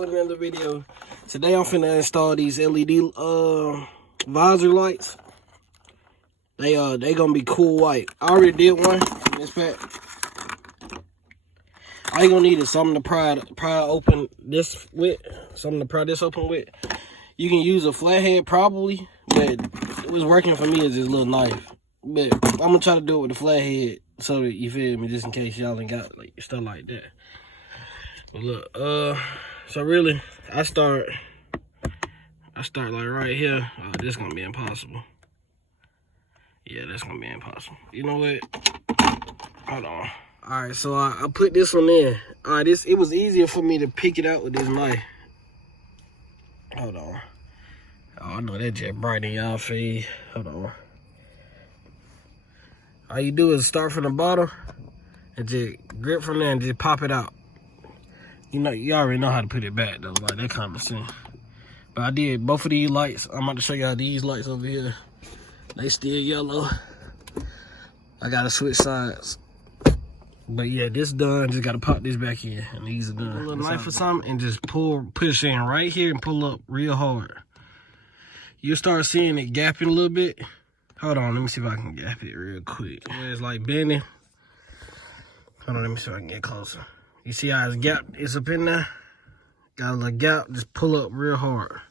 with another video. Today I'm finna install these LED visor lights. They gonna be cool white. I already did one in this pack. All you gonna need is something to pry open this with. Something to pry this open with. You can use a flathead probably, but it was working for me as this little knife. But I'm gonna try to do it with the flathead so that you feel me, just in case y'all ain't got like stuff like that. But look, so really I start like right here. Oh, this is gonna be impossible. Yeah, that's gonna be impossible. You know what? Hold on. All right, so I put this one in. All right, it was easier for me to pick it out with this knife. Hold on. Oh, I know that just bright in y'all face. Hold on. All you do is start from the bottom and just grip from there and just pop it out. You know, you already know how to put it back though, like that kind of sense. But I did both of these lights. I'm about to show y'all these lights over here. They still yellow. I gotta switch sides. But yeah, this done. Just gotta pop this back in, and these are done. A little knife or something, and just push in right here and pull up real hard. You'll start seeing it gapping a little bit. Hold on, let me see if I can gap it real quick. It's like bending. Hold on, let me see if I can get closer. You see how it's gapped? It's up in there. Got a little gap. Just pull up real hard.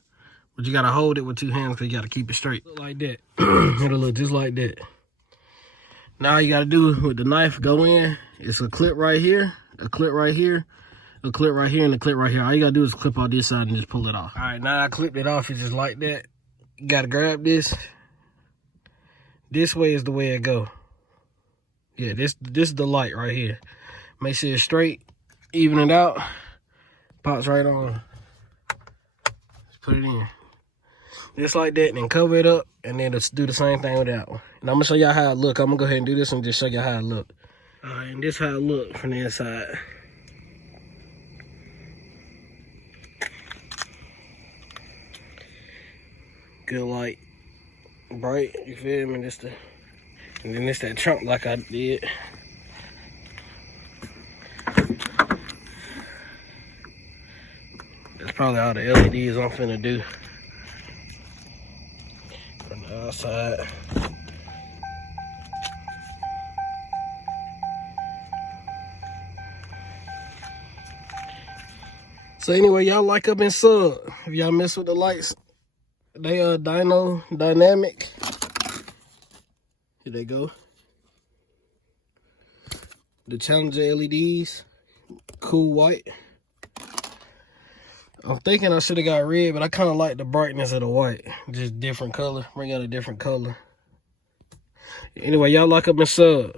But you gotta hold it with two hands because you gotta keep it straight. Look like that. It'll look just like that. Now all you gotta do with the knife, go in. It's a clip right here, a clip right here, a clip right here, and a clip right here. All you gotta do is clip on this side and just pull it off. All right, now I clipped it off. It's just like that. You gotta grab this. This way is the way it go. Yeah, this is the light right here. Make sure it's straight, even it out. Pops right on. Just put it in. Just like that, and then cover it up, and then let's do the same thing with that one. And I'm gonna show y'all how it look. I'm gonna go ahead and do this and just show y'all how it look. All right, and this how it look from the inside. Good light, bright, you feel me? And then it's that trunk like I did. That's probably all the LEDs I'm finna do. From the outside. So anyway, y'all like up and sub. If y'all mess with the lights, they are dynamic. Here they go. The Challenger LEDs, cool white. I'm thinking I should have got red, but I kind of like the brightness of the white. Just different color, bring out a different color. Anyway, y'all like up and sub.